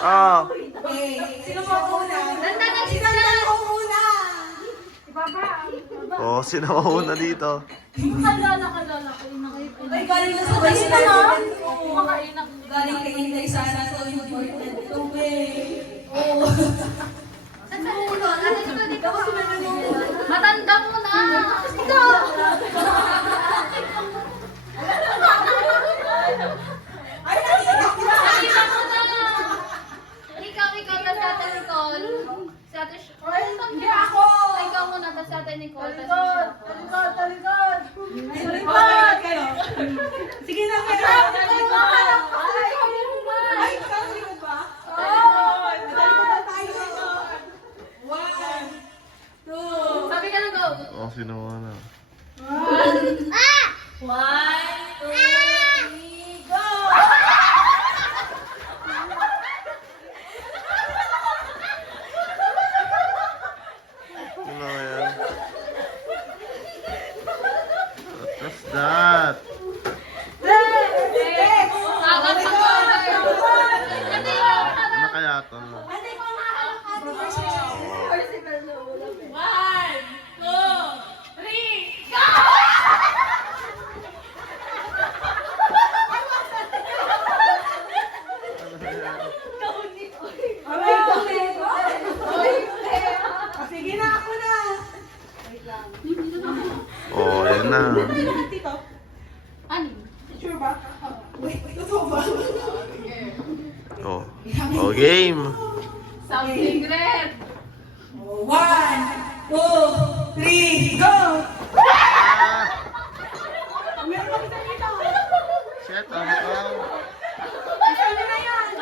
Ah. Sino mo una? Sino mo una? Oh, sino mauna dito? Kalala ko. Ay, galing na sa Ayun na nga. Kumakain ako. Galing kay Inday sana. So important to be. Oo. Saan sa ulo? Dito. Matanda mo na. Dito. Ay, nakikinig na. Nakita mo na. Ikaw, tas ate Nicole. Si ate Hindi ako. Ikaw muna, tas ate Nicole. Talikod. Kayo. Sige na, kayo. Ay, talikod ba? Oo. Talikod na tayo. 1, 2. Sabi ka na go. Oh, sino mauna? 1, 2, 3, go! Sino yan? What's that? Agad ako. Ano kaya ito? Sige na, ako na. Oh, yan na. Tito, Ano? sure ba? Wait, totoo ba? Oh. Oh, game. Sound secret. 1, 2, 3, go! Ah! Meron kami sa dito. Shit, ano ka? Sino na yan?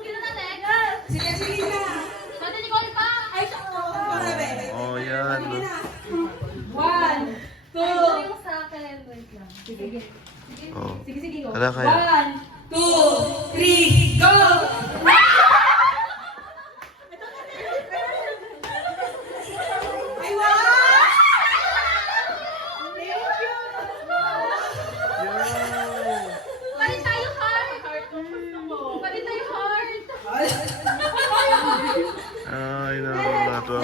Sino na next? Sige na. Si ate Nicole pa. Ay, Marebe. Oh, yan. Sige na. 1, 2, Yung sa akin. Wait lang. Oh. sige, go. Ano kaya? 1, 2, 3, go! Ay, wow! Thank you! Palit tayo heart. Palit tayo heart. Ay, na to.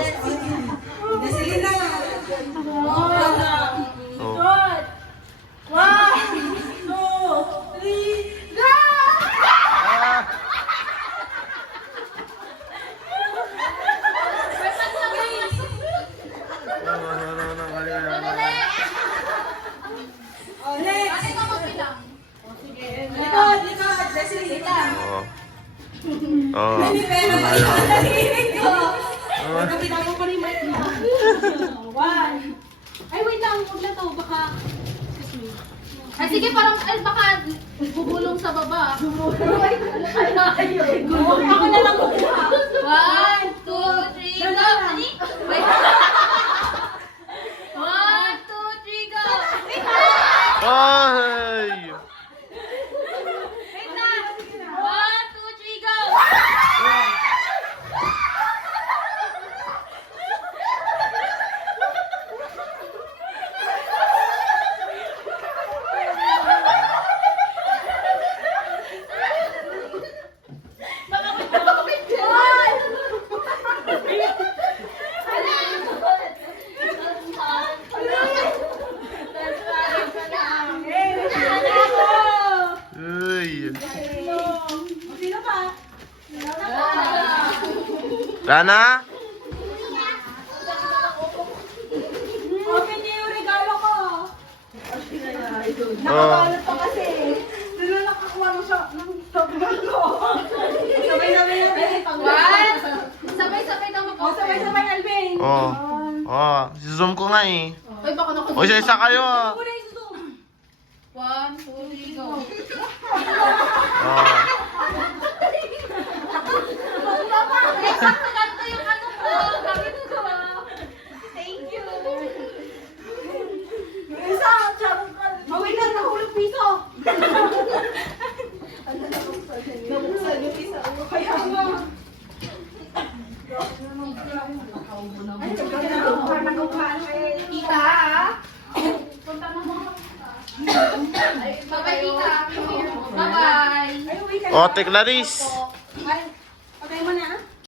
Sige na. Oh. 1, 2, 3, go! Ah! Ano, halika. Next. Ate ka magbilang. Likod. Leslie, lang. Oh. Oh. Hindi pera ba yun? Narinig ko. Oh. Nakita mo pa rin mic na. 1. Ay, wait lang. Huwag na to. Baka... Excuse me. Ay, sige, parang... Ay, baka bubulong sa baba. Ako na lang kukuha. 1, 2, 3, go! Ani? Wait. 1, 2, 3, go! Wait lang! Ay! Wait lang! 1, 2, 3, go! Uy! Sino pa? Rana? Open niyo yung regalo ko. Oh. Nakabalot pa kasi. Sino nakakuha ng sobrang ko? Sabay-sabay na. Sabay-sabay daw Oh, sabay-sabay, Alvin. Oh. Oh, si-zoom ko nga eh. Ay, baka naku. O, isa kayo ah. Una yung zoom. 1, 2, 3, go. Oh. Exact na ganito yung ano ko. Gamit ko. Thank you. Yung isa, charong ka. Mawin na, nahulog piso. Nabuksan yung isa. Kaya nga. Ay, nagkukuha na kayo. Tita, punta na mo. Bye-bye, tita. Bye-bye. Ay, uwi ka na. Oh, Ate Clarice. Ay, patay mo na.